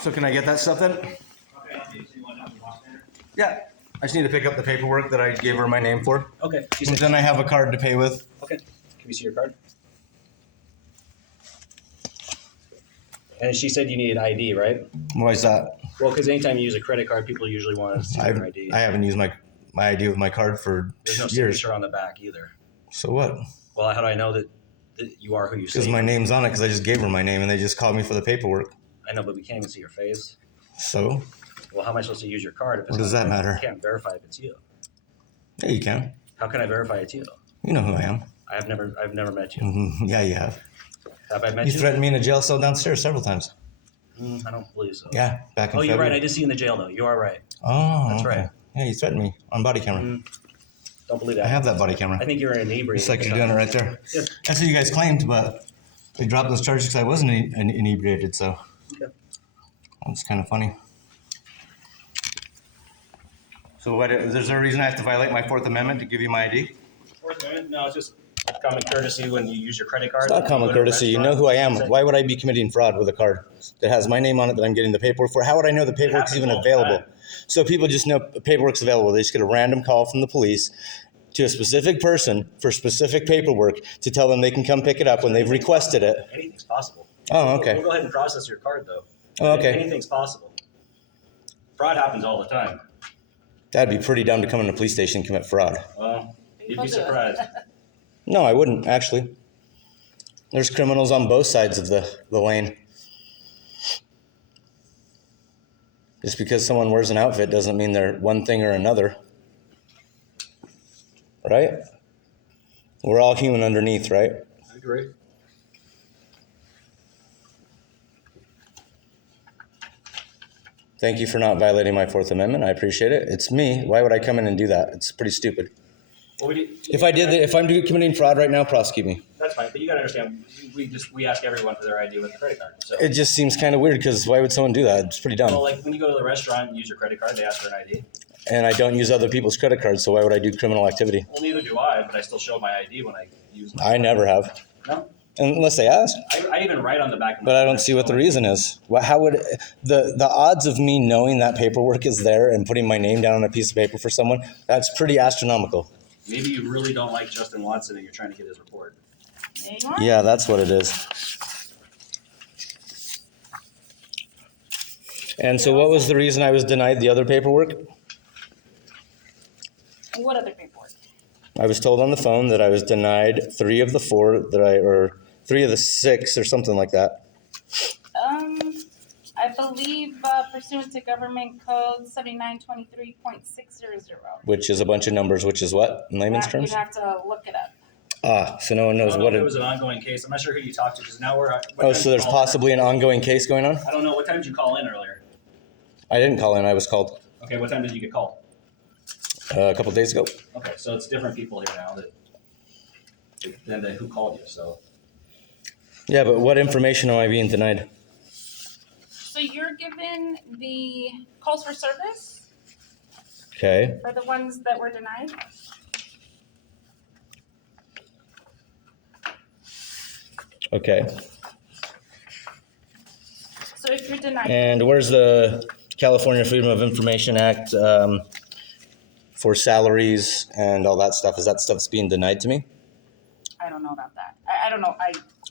So can I get that stuff then? Yeah. I just need to pick up the paperwork that I gave her my name for. Okay. And then I have a card to pay with. Okay. Can we see your card? And she said you needed ID, right? Why is that? Well, because anytime you use a credit card, people usually want to see your ID. I haven't used my ID with my card for There's no years. signature on the back either. So what? Well, how do I know that you are who you say? Because my name's on it because I just gave her my name and they just called me for the paperwork. I know, but we can't even see your face. So? Well, how am I supposed to use your card if it's What does that matter? I can't verify if it's you. Yeah, you can. How can I verify it's you? You know who I am. I've never met you. Mm-hmm. Yeah, you have. Have I met you? You threatened me in a jail cell downstairs several times. I don't believe so. Yeah, back in Oh, you're February. right. I did see you in the jail, though. You are right. Oh, That's okay. right. Yeah, you threatened me on body camera. Don't believe that. I have that body camera. I think you're inebriated. It's like you're doing it right there. Yeah. That's what you guys claimed, but they dropped those charges because I wasn't inebriated, so Okay. it's kind of funny. So what, is there a reason I have to violate my Fourth Amendment to give you my ID? Fourth Amendment? No, it's just common courtesy when you use your credit card. It's not common courtesy. You know who I am. Why would I be committing fraud with a card that has my name on it that I'm getting the paperwork for? How would I know the paperwork's even available? So people just know paperwork's available. They just get a random call from the police to a specific person for specific paperwork to tell them they can come pick it up when they've requested it. Anything's possible. Oh, okay. We'll go ahead and process your card, though. Oh, okay. Anything's possible. Fraud happens all the time. That'd be pretty dumb to come in a police station and commit fraud. Well, you'd be surprised. No, I wouldn't, actually. There's criminals on both sides of the lane. Just because someone wears an outfit doesn't mean they're one thing or another. Right? We're all human underneath, right? I agree. Thank you for not violating my Fourth Amendment. I appreciate it. It's me. Why would I come in and do that? It's pretty stupid. Well, If I'm committing fraud right now, prosecute me. That's fine, but you gotta understand, we ask everyone for their ID with a credit card. So, It just seems kind of weird because why would someone do that? It's pretty dumb. well, like when you go to the restaurant and use your credit card, they ask for an ID. And I don't use other people's credit cards, so why would I do criminal activity? Well, neither do I, but I still show my ID when I use my I never have. No? Unless they ask. I even write on the back of my But I don't see what the reason is. How would the odds of me knowing that paperwork is there and putting my name down on a piece of paper for someone, that's pretty astronomical. Maybe you really don't like Justin Watson and you're trying to get his report. There you are. Yeah, that's what it is. And so what was the reason I was denied the other paperwork? What other paperwork? I was told on the phone that I was denied 3 of the 4 or 3 of the 6 or something like that. I believe pursuant to Government Code 7923.600. Which is a bunch of numbers, which is what in layman's terms? You'd have to look it up. So no one knows what it it was an ongoing case. I'm not sure who you talked to because now we're. Oh, so there's possibly an ongoing case going on? I don't know. What time did you call in earlier? I didn't call in. I was called Okay, what time did you get called? a couple days ago. Okay, so it's different people here now than who called you. So Yeah, but what information am I being denied? So you're given the calls for service Okay. for the ones that were denied. Okay. So if you're denied, And where's the California Freedom of Information Act for salaries and all that stuff? Is that stuff's being denied to me? I don't know about that. I don't know.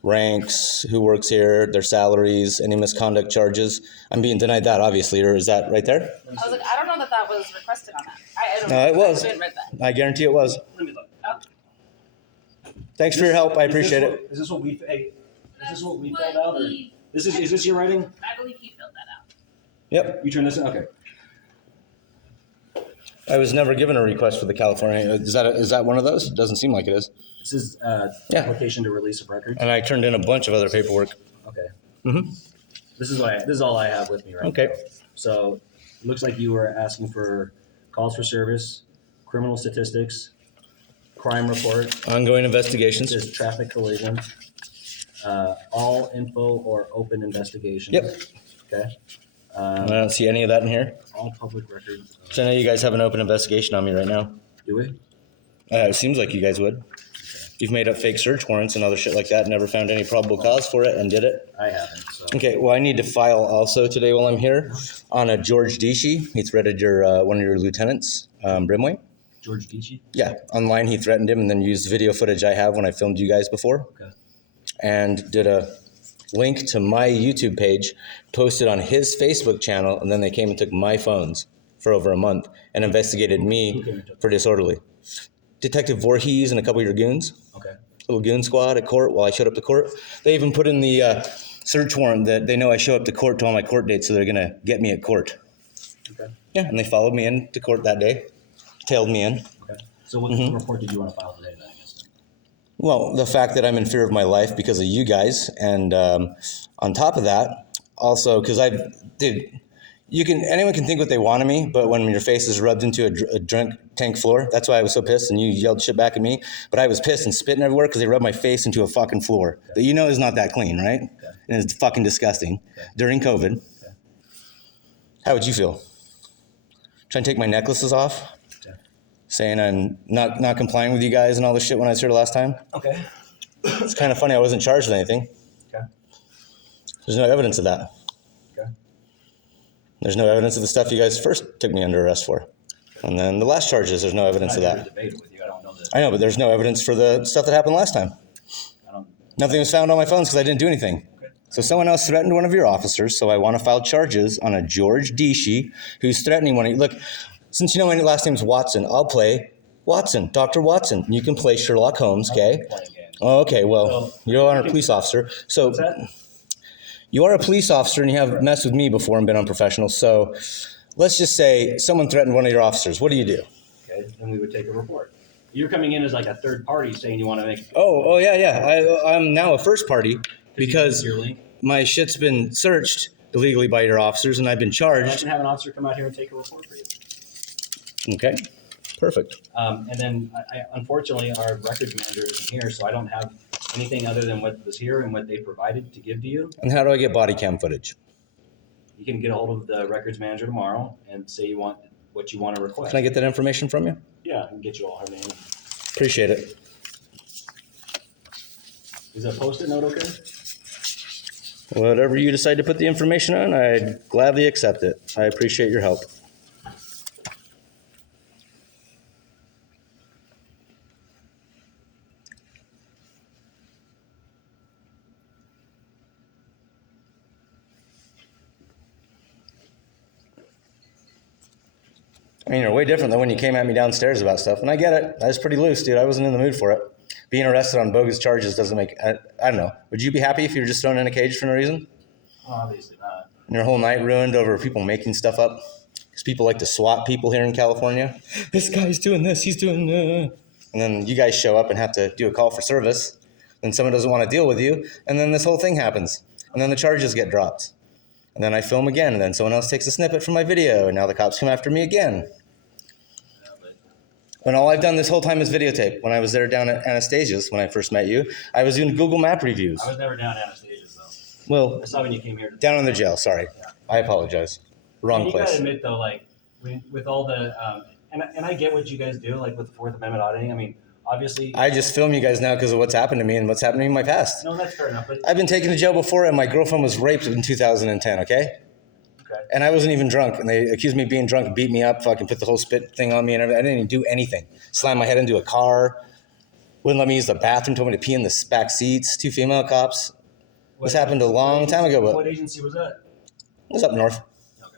Ranks, who works here, their salaries, any misconduct charges. I'm being denied that, obviously, or is that right there? I was like, I don't know that was requested on that. I don't No, know. it was. I haven't read that. I guarantee it was. let me look. Thanks for your help. I appreciate it. Is this what we? Hey, is this what we That's filled out? Or is this your writing? I believe he filled that out. Yep. You turn this in. Okay. I was never given a request for the California. Is that one of those? It doesn't seem like it is. This is Yeah. application to release of records. And I turned in a bunch of other paperwork. Okay. Mm-hmm. This is all I have with me right Okay. now. So it looks like you were asking for calls for service, criminal statistics, crime report. Ongoing It investigations. says traffic collision, all info or open investigations. Yep. Okay. I don't see any of that in here. All public records. So I know you guys have an open investigation on me right now. Do we? It seems like you guys would. You've made up fake search warrants and other shit like that, never found any probable cause for it and did it. I haven't. So. Okay, well, I need to file also today while I'm here on a George Dishe. He threatened one of your lieutenants, Brimway. George Dishe? Yeah, online he threatened him and then used video footage I have when I filmed you guys before. Okay. And did a link to my YouTube page, posted on his Facebook channel, and then they came and took my phones for over a month and investigated me for disorderly. Detective Voorhees and a couple of your goons. Okay. Little goon squad at court while I showed up to court. They even put in the search warrant that they know I show up to court to all my court dates, so they're going to get me at court. Okay. Yeah, and they followed me into court that day, tailed me in. Okay. So what report did you want to file today then, I guess? Well, the fact that I'm in fear of my life because of you guys, and on top of that, also because anyone can think what they want of me, but when your face is rubbed into a drunk tank floor, that's why I was so pissed, and you yelled shit back at me. But I was pissed and spitting everywhere because they rubbed my face into a fucking floor that you know is not that clean, right? Okay. And it's fucking disgusting during COVID. Okay. How would you feel? Trying to take my necklaces off? Okay. Saying I'm not complying with you guys and all this shit when I was here last time? Okay. It's kind of funny. I wasn't charged with anything. Okay. There's no evidence of that. Okay. There's no evidence of the stuff you guys first took me under arrest for. And then the last charges, there's no evidence of that. Debated with you. I don't know I know, but there's no evidence for the stuff that happened last time. Nothing was found on my phones because I didn't do anything. Okay. So someone else threatened one of your officers, so I want to file charges on a George Dishe who's threatening one of you. Look, since you know my last name's Watson, I'll play Watson, Dr. Watson. You can play Sherlock Holmes, okay? Oh, okay, well, you are a police officer. So What's that? you are a police officer and you have messed with me before and been unprofessional. So let's just say someone threatened one of your officers. What do you do? Okay, then we would take a report. You're coming in as like a third party saying you want to make. Oh yeah. I'm now a first party because your link. my shit's been searched illegally by your officers and I've been I charged. can have an officer come out here and take a report for you. Okay, perfect. And then, unfortunately, our records manager isn't here, so I don't have anything other than what was here and what they provided to give to you. And how do I get body cam footage? You can get a hold of the records manager tomorrow and say what you want to request. Can I get that information from you? Yeah, I can get you all her name. Appreciate it. Is a post-it note okay? Whatever you decide to put the information on, I'd gladly accept it. I appreciate your help. I mean, you're way different than when you came at me downstairs about stuff. And I get it. I was pretty loose, dude. I wasn't in the mood for it. Being arrested on bogus charges doesn't make... I don't know. Would you be happy if you were just thrown in a cage for no reason? Obviously not. And your whole night ruined over people making stuff up? Because people like to swat people here in California. This guy's doing this. He's doing that. And then you guys show up and have to do a call for service. Then someone doesn't want to deal with you. And then this whole thing happens. And then the charges get dropped. And then I film again. And then someone else takes a snippet from my video. And now the cops come after me again. When all I've done this whole time is videotape. When I was there down at Anastasia's, when I first met you, I was doing Google Map reviews. I was never down at Anastasia's, though. Well, I saw when you came here. down in the jail, sorry. Yeah. I apologize. Wrong You place. gotta admit, though, like, with all the, and I get what you guys do, like with the Fourth Amendment auditing. I mean, obviously. I just film you guys now because of what's happened to me and what's happened to me in my past. No, that's fair enough. But I've been taken to jail before and my girlfriend was raped in 2010, okay? okay. And I wasn't even drunk. And they accused me of being drunk, beat me up, fucking put the whole spit thing on me and everything. I didn't even do anything. Slammed my head into a car. Wouldn't let me use the bathroom, told me to pee in the back seats. 2 female cops. This happened a long time ago. But What agency was that? it was up north. Okay.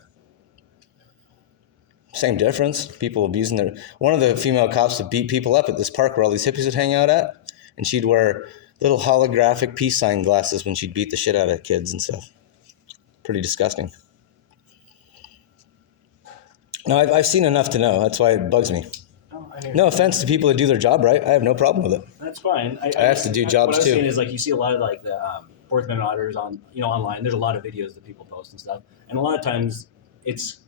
Same difference. People abusing their... One of the female cops would beat people up at this park where all these hippies would hang out at. And she'd wear little holographic peace sign glasses when she'd beat the shit out of kids and stuff. Pretty disgusting. No, I've seen enough to know. That's why it bugs me. Oh, I hear No you. offense to people that do their job right. I have no problem with it. That's fine. I have to do jobs what I was too. saying is, like, you see a lot of like the Fourth Amendment auditors on, online. There's a lot of videos that people post and stuff, and a lot of times it's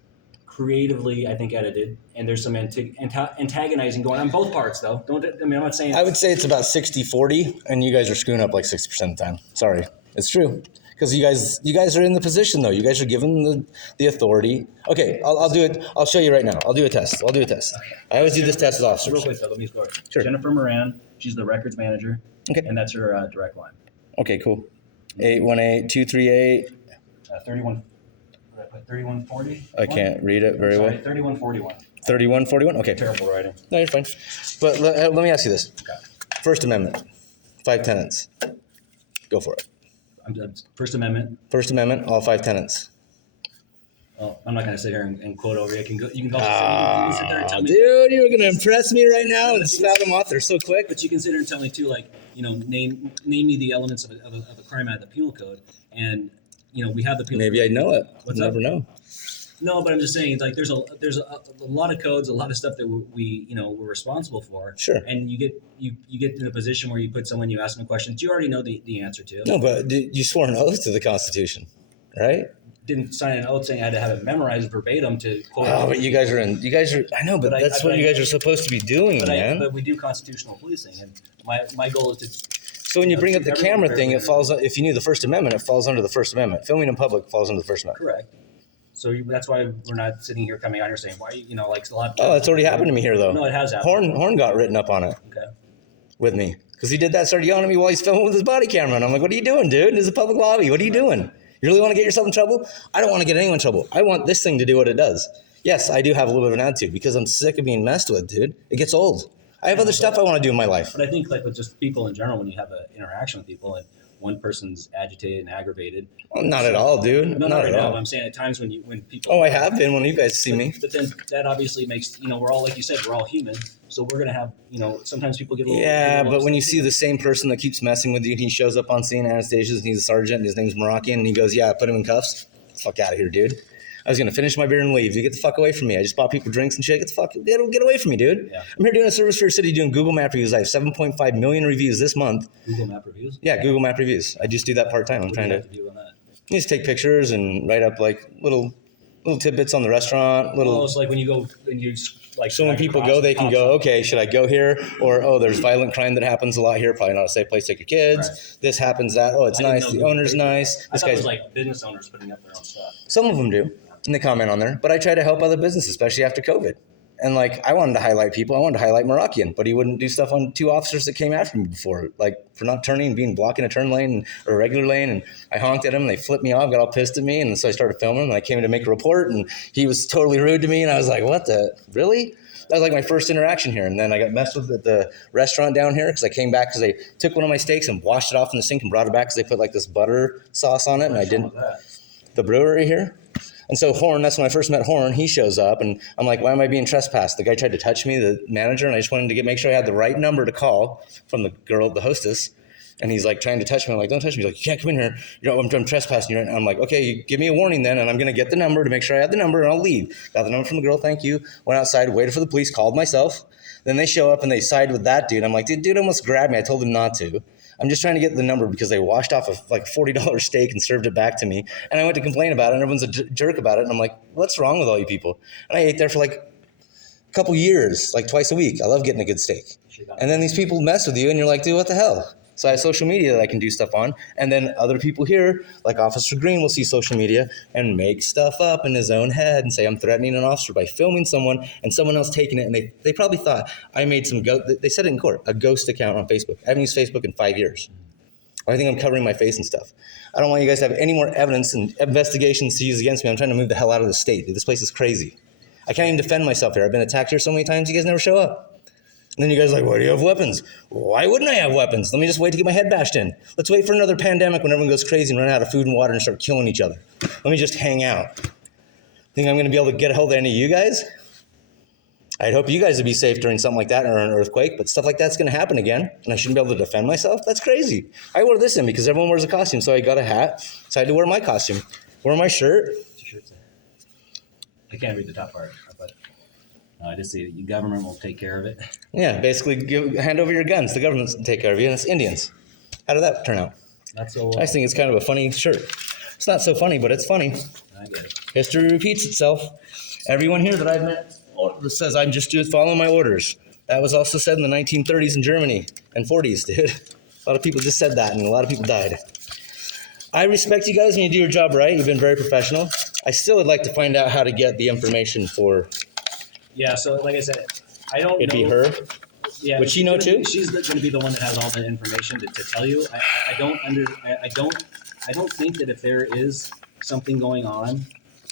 creatively, I think, edited, and there's some antagonizing going on both parts, though. I'm not saying. I would say it's about 60-40, and you guys are screwing up like 60% of the time. Sorry. It's true. Because you guys are in the position though. You guys are given the authority. Okay, I'll do it. I'll show you right now. I'll do a test. Okay. I always do this test with officers. Real quick though, let me go. Sure. Jennifer Moran, she's the records manager. Okay. And that's her direct line. Okay, cool. 818-238. 3140. I can't read it very well. 3141. 3141. Okay. Terrible writing. No, you're fine. But let me ask you this. Okay. First Amendment, 5 tenets. Go for it. First Amendment. First Amendment, all 5 tenets. Well, I'm not going to sit here and quote over you. You can go. You can sit there and tell me. Dude, you're going to impress me right now and spout them off. They're so quick. But you can sit here and tell me too, like, name me the elements of a crime out of the penal code, and we have the penal. Maybe code. I know it. What's you up? never know. No, but I'm just saying, like, there's a lot of codes, a lot of stuff that we're responsible for. Sure. And you get in a position where you put someone, you ask them questions you already know the answer to. No, but you swore an oath to the Constitution, right? Didn't sign an oath saying I had to have it memorized verbatim to quote. Oh, but you guys are. I know, but that's what you guys are supposed to be doing, man. But we do constitutional policing, and my goal is to. So when you bring up the camera thing, it falls. If you knew the First Amendment, it falls under the First Amendment. Filming in public falls under the First Amendment. Correct. So that's why we're not sitting here coming out here saying why like a lot. Of Oh, that's already happened to me here, though. No, it has happened. Horn got written up on it. Okay. With me because he did that. Started yelling at me while he's filming with his body camera, and I'm like, "What are you doing, dude? This is a public lobby. What are you doing? You really want to get yourself in trouble? I don't want to get anyone in trouble. I want this thing to do what it does. Yes, I do have a little bit of an attitude because I'm sick of being messed with, dude. It gets old. I have other stuff I want to do in my life. But I think like with just people in general, when you have an interaction with people and one person's agitated and aggravated. Well, not at all, dude. No, not right at now. all. I'm saying at times when people. Oh, I have been when you guys see me. But then that obviously makes we're all, like you said, we're all human. So we're gonna have sometimes people get a little. Yeah, but when you see the same person that keeps messing with you, and he shows up on scene, Anastasia's, and he's a sergeant, and his name's Moroccan, and he goes, "Yeah, put him in cuffs. Fuck out of here, dude. I was gonna finish my beer and leave. You get the fuck away from me. I just bought people drinks and shit. Get away from me, dude. Yeah. I'm here doing a service for your city, doing Google Map reviews. I have 7.5 million reviews this month. Google Map reviews. Yeah, Google Map reviews. I just do that part time. I'm What trying do you to. have to do on that? You just take pictures and write up like little tidbits on the restaurant. Little. It's like when you go and you like. So when people go, they can go, okay, should I go here? Or, oh, there's violent crime that happens a lot here. Probably not a safe place to take your kids. Right. This happens, that. Oh, it's I didn't nice. know The Google owner's did. nice. I This thought it guy's. was like business owners putting up their own stuff. Some of them do, and they comment on there. But I try to help other businesses, especially after COVID. And like, I wanted to highlight people. I wanted to highlight Moroccan, but he wouldn't do stuff on 2 officers that came after me before, like for not turning, blocking a turn lane or a regular lane. And I honked at him, and they flipped me off, got all pissed at me. And so I started filming, and I came in to make a report, and he was totally rude to me. And I was like, what the, really? That was like my first interaction here. And then I got messed with at the restaurant down here because I came back because they took one of my steaks and washed it off in the sink and brought it back because they put like this butter sauce on it. And I didn't. The brewery here. And so Horn, that's when I first met Horn, he shows up and I'm like, why am I being trespassed? The guy tried to touch me, the manager, and I just wanted to make sure I had the right number to call from the girl, the hostess. And he's like trying to touch me. I'm like, don't touch me. He's like, you can't come in here. I'm trespassing you. And I'm like, okay, you give me a warning then, and I'm going to get the number to make sure I have the number, and I'll leave. Got the number from the girl, thank you. Went outside, waited for the police, called myself. Then they show up and they side with that dude. I'm like, dude almost grabbed me. I told him not to. I'm just trying to get the number because they washed off a like $40 steak and served it back to me. And I went to complain about it, and everyone's a jerk about it. And I'm like, what's wrong with all you people? And I ate there for like a couple years, like twice a week. I love getting a good steak. And then these people mess with you, and you're like, dude, what the hell? So I have social media that I can do stuff on. And then other people here, like Officer Green, will see social media and make stuff up in his own head and say, I'm threatening an officer by filming someone and someone else taking it. And they probably thought I made some, they said it in court, a ghost account on Facebook. I haven't used Facebook in 5 years. I think I'm covering my face and stuff. I don't want you guys to have any more evidence and investigations to use against me. I'm trying to move the hell out of the state. This place is crazy. I can't even defend myself here. I've been attacked here so many times, you guys never show up. And then you guys are like, why do you have weapons? Why wouldn't I have weapons? Let me just wait to get my head bashed in. Let's wait for another pandemic when everyone goes crazy and run out of food and water and start killing each other. Let me just hang out. Think I'm going to be able to get a hold of any of you guys? I'd hope you guys would be safe during something like that or an earthquake, but stuff like that's going to happen again, and I shouldn't be able to defend myself? That's crazy. I wore this in because everyone wears a costume, so I got a hat, so I had to wear my costume. Wear my shirt. What's your shirt say? I can't read the top part, but I just see the government will take care of it. Yeah, basically hand over your guns. The government will take care of you, and it's Indians. How did that turn out? Not so I just think it's kind of a funny shirt. It's not so funny, but it's funny. I get it. History repeats itself. Everyone here that I've met says I'm just following my orders. That was also said in the 1930s in Germany and 40s, dude. A lot of people just said that, and a lot of people died. I respect you guys when you do your job right. You've been very professional. I still would like to find out how to get the information for Yeah. So like I said, I don't it know. be her. Yeah, Would she know too? She's going to be the one that has all the information to tell you. I don't think that if there is something going on,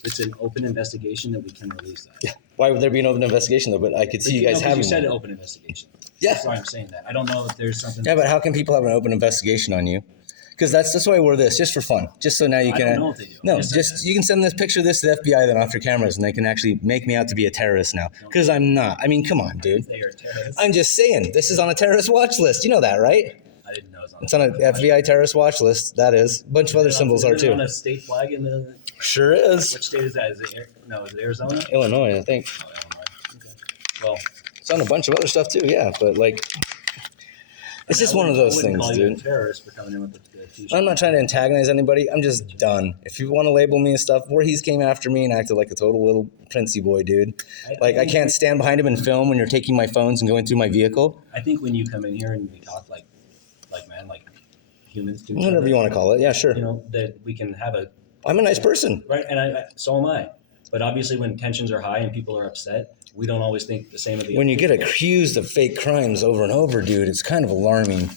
it's an open investigation that we can release that. Yeah. Why would there be an open investigation though? But I could see you guys having You said one. an open investigation. Yeah. That's why I'm saying that. I don't know if there's something. Yeah, but how can people have an open investigation on you? Because that's why we're this, just for fun, just so now you can. I don't know if they do. No, just you can send this picture of this to the FBI then off your cameras, and they can actually make me out to be a terrorist now. Because I'm not. I mean, come on, dude. They are terrorists. I'm just saying, this is on a terrorist watch list. You know that, right? I didn't know it was on. It's on a FBI terrorist watch list. That is. A bunch of other symbols are Is it too. on a state flag in the. Sure is. Which state is that? Is it Arizona? Illinois, I think. Oh, Illinois. Okay. Well, It's on a bunch of other stuff too. Yeah, but like, it's just one of those I wouldn't things, call you dude. a terrorist for coming in with the t-shirt. I'm not trying to antagonize anybody. I'm just done. If you want to label me and stuff, Voorhees came after me and acted like a total little princey boy, dude. Like, I can't stand behind him and film when you're taking my phones and going through my vehicle. I think when you come in here and we talk like humans do. Whatever you want to call it. Yeah, sure. You know, that we can have a, I'm a nice person. right? And so am I. But obviously when tensions are high and people are upset, we don't always think the same of the When you get accused of fake crimes over and over, dude, it's kind of alarming.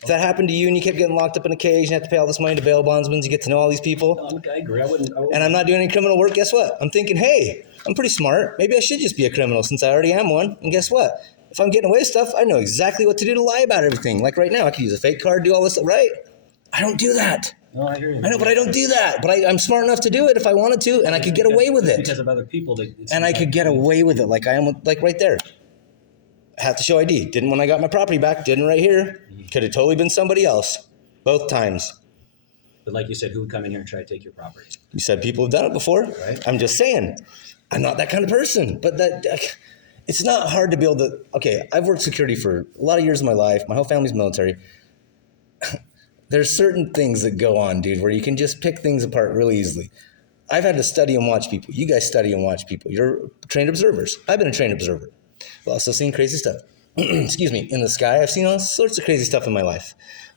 If that happened to you and you kept getting locked up in a cage and you have to pay all this money to bail bondsmen to get to know all these people, I agree. I wouldn't. and I'm not doing any criminal work, guess what? I'm thinking, hey, I'm pretty smart. Maybe I should just be a criminal since I already am one. And guess what? If I'm getting away with stuff, I know exactly what to do to lie about everything. Like right now, I could use a fake card, do all this, right? I don't do that. No, I hear you. I know, but I don't do that. But I'm smart enough to do it if I wanted to, and I could get away with it. Because of other people. And I could get away with it like I am, like right there. I have to show ID. Didn't when I got my property back. Didn't right here. Could have totally been somebody else. Both times. But like you said, who would come in here and try to take your property? You said people have done it before. Right. I'm just saying. I'm not that kind of person. But it's not hard to be able to. Okay, I've worked security for a lot of years of my life. My whole family's military. There's certain things that go on, dude, where you can just pick things apart really easily. I've had to study and watch people. You guys study and watch people. You're trained observers. I've been a trained observer. I've also seen crazy stuff. Excuse me. In the sky, I've seen all sorts of crazy stuff in my life.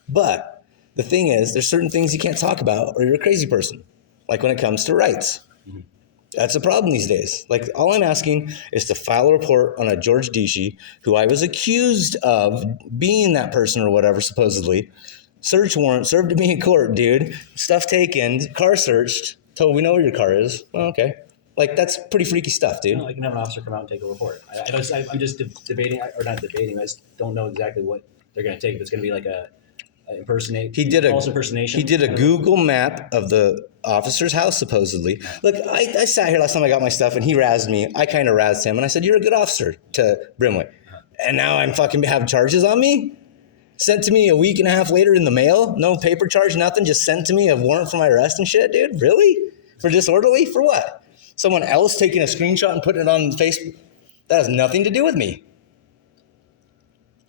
But the thing is, there's certain things you can't talk about or you're a crazy person. Like when it comes to rights. That's a problem these days. Like all I'm asking is to file a report on a George Dishe, who I was accused of being that person or whatever, supposedly. Search warrant served to me in court, dude. Stuff taken, car searched, told we know where your car is. Oh, okay. Like, that's pretty freaky stuff, dude. I can have an officer come out and take a report. I'm just debating, or not debating, I just don't know exactly what they're going to take. If it's going to be like a false impersonation. He did a Google map of the officer's house, supposedly. Look, I sat here last time I got my stuff, and he razzed me. I kind of razzed him, and I said, you're a good officer to Brimley. And now I'm fucking have charges on me? Sent to me a week and a half later in the mail? No paper charge, nothing? Just sent to me a warrant for my arrest and shit, dude? Really? For disorderly? For what? Someone else taking a screenshot and putting it on Facebook? That has nothing to do with me.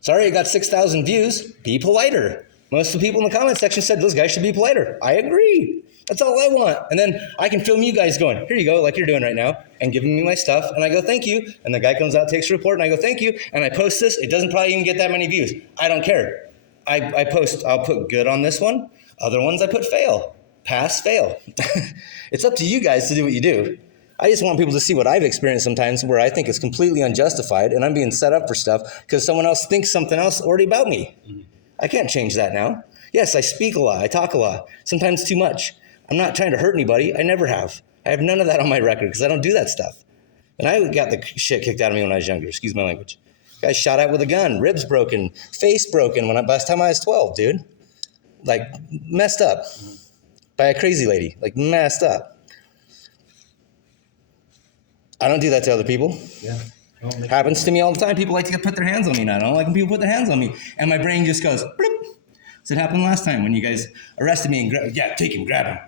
Sorry, it got 6,000 views. Be politer. Most of the people in the comment section said those guys should be politer. I agree. That's all I want. And then I can film you guys going, here you go, like you're doing right now, and giving me my stuff. And I go, thank you. And the guy comes out, takes a report, and I go, thank you. And I post this. It doesn't probably even get that many views. I don't care. I post, I'll put good on this one. Other ones I put fail. Pass, fail. It's up to you guys to do what you do. I just want people to see what I've experienced sometimes where I think it's completely unjustified and I'm being set up for stuff because someone else thinks something else already about me. I can't change that now. Yes, I speak a lot. I talk a lot. Sometimes too much. I'm not trying to hurt anybody. I never have. I have none of that on my record because I don't do that stuff. And I got the shit kicked out of me when I was younger. Excuse my language. Guy shot out with a gun, ribs broken, face broken last time I was 12, dude. Like, messed up. By a crazy lady. Like, messed up. I don't do that to other people. Yeah. Happens to me all the time. People like to put their hands on me now. I don't like when people put their hands on me. And my brain just goes, bloop. So it happened last time when you guys arrested me and take him, grab him.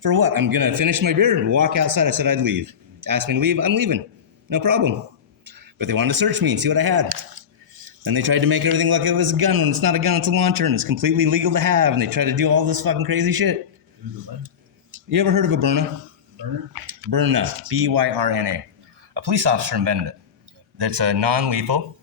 For what? I'm going to finish my beer and walk outside. I said I'd leave. Asked me to leave. I'm leaving. No problem. But they wanted to search me and see what I had. And they tried to make everything look like it was a gun when it's not a gun, it's a launcher and it's completely legal to have. And they tried to do all this fucking crazy shit. You ever heard of a Byrna? Byrna. B-Y-R-N-A. A police officer invented it. That's a non-lethal.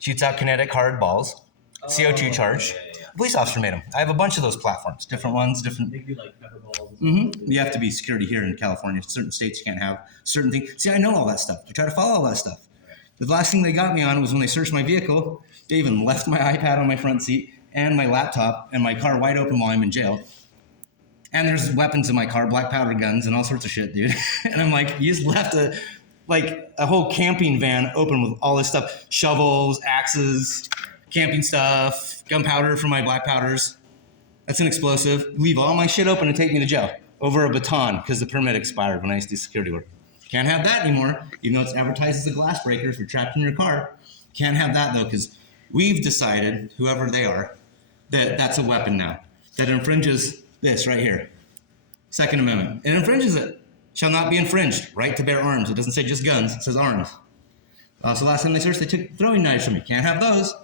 Shoots out kinetic hard balls. CO2 charge. A police officer made them. I have a bunch of those platforms, different ones, different. They could do like pepper balls. You have to be security here in California. Certain states you can't have certain things. See, I know all that stuff. I try to follow all that stuff. The last thing they got me on was when they searched my vehicle. They even left my iPad on my front seat and my laptop and my car wide open while I'm in jail. And there's weapons in my car, black powder guns and all sorts of shit, dude. And I'm like, you just left a whole camping van open with all this stuff, shovels, axes, camping stuff, gunpowder for my black powders. That's an explosive. Leave all my shit open and take me to jail over a baton because the permit expired when I used to do security work. Can't have that anymore, even though it's advertised as a glass breaker if you're trapped in your car. Can't have that though, because we've decided, whoever they are, that that's a weapon now. That infringes this right here. Second Amendment. It infringes it. Shall not be infringed. Right to bear arms. It doesn't say just guns, it says arms. So last time they searched, they took throwing knives from me. Can't have those.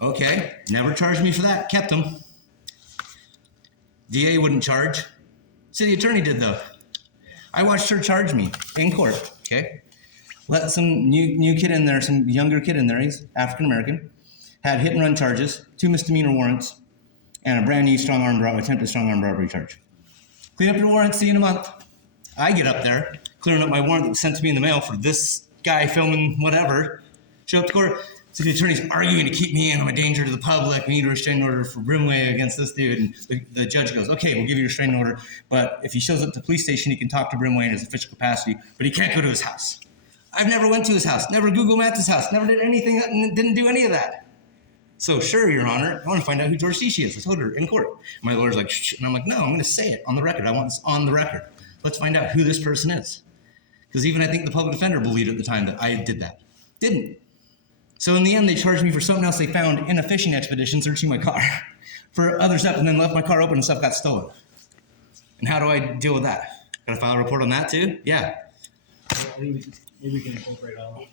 Okay, never charged me for that. Kept them. DA wouldn't charge. City attorney did though. I watched her charge me in court, okay? Let some new kid in there, some younger kid in there, he's African-American, had hit and run charges, 2 misdemeanor warrants, and a brand new attempted strong arm robbery charge. Clean up your warrants, see you in a month. I get up there, clearing up my warrant that was sent to me in the mail for this guy filming whatever, show up to court. So the attorney's arguing to keep me in. I'm a danger to the public. We need a restraining order for Brimway against this dude. And the judge goes, okay, we'll give you a restraining order. But if he shows up to the police station, he can talk to Brimway in his official capacity, but he can't go to his house. I've never went to his house, never Google Mapped his house, never did anything, didn't do any of that. So sure, Your Honor, I want to find out who George Dishe is. I told her in court. My lawyer's like, shh. And I'm like, no, I'm going to say it on the record. I want this on the record. Let's find out who this person is. Because even I think the public defender believed at the time that I did that. Didn't. So in the end, they charged me for something else they found in a fishing expedition searching my car for other stuff and then left my car open and stuff got stolen. And how do I deal with that? Gotta file a report on that too? Yeah. I think maybe we can incorporate all.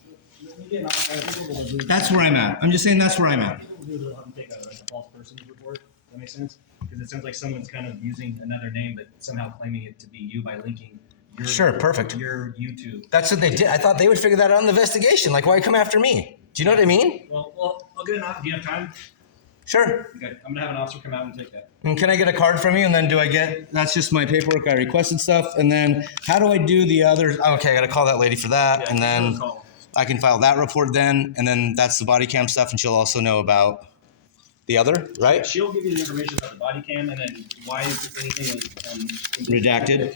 That's where I'm at. I'm just saying that's where I'm at. We'll take a false person's report. That makes sense? Because it sounds like someone's kind of using another name, but somehow claiming it to be you by linking Sure, perfect. your YouTube. That's what they did. I thought they would figure that out in the investigation. Like, why come after me? Do you know what I mean? Well, I'll get an officer. Do you have time? Sure. Okay, I'm gonna have an officer come out and take that. And can I get a card from you? And then that's just my paperwork. I requested stuff. And then how do I do the others? Okay, I got to call that lady for that. Yeah, and then call. I can file that report then. And then that's the body cam stuff. And she'll also know about the other, right? She'll give you the information about the body cam and then why anything was Redacted.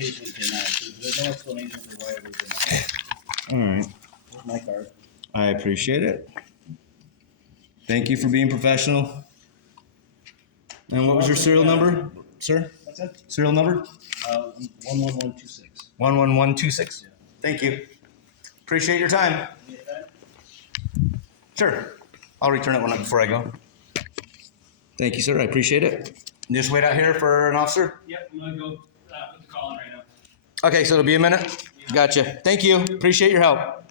There's no explanation for why it was denied. All right. Here's my card. I appreciate it. Thank you for being professional. And what was your serial number, sir? What's that? Serial number? 11126. 11126. Yeah. Thank you. Appreciate your time. You get that? Sure. I'll return it before I go. Thank you, sir. I appreciate it. Just wait out here for an officer? Yep, I'm gonna go put the call in right now. Okay, so it'll be a minute? Gotcha. Thank you. Appreciate your help.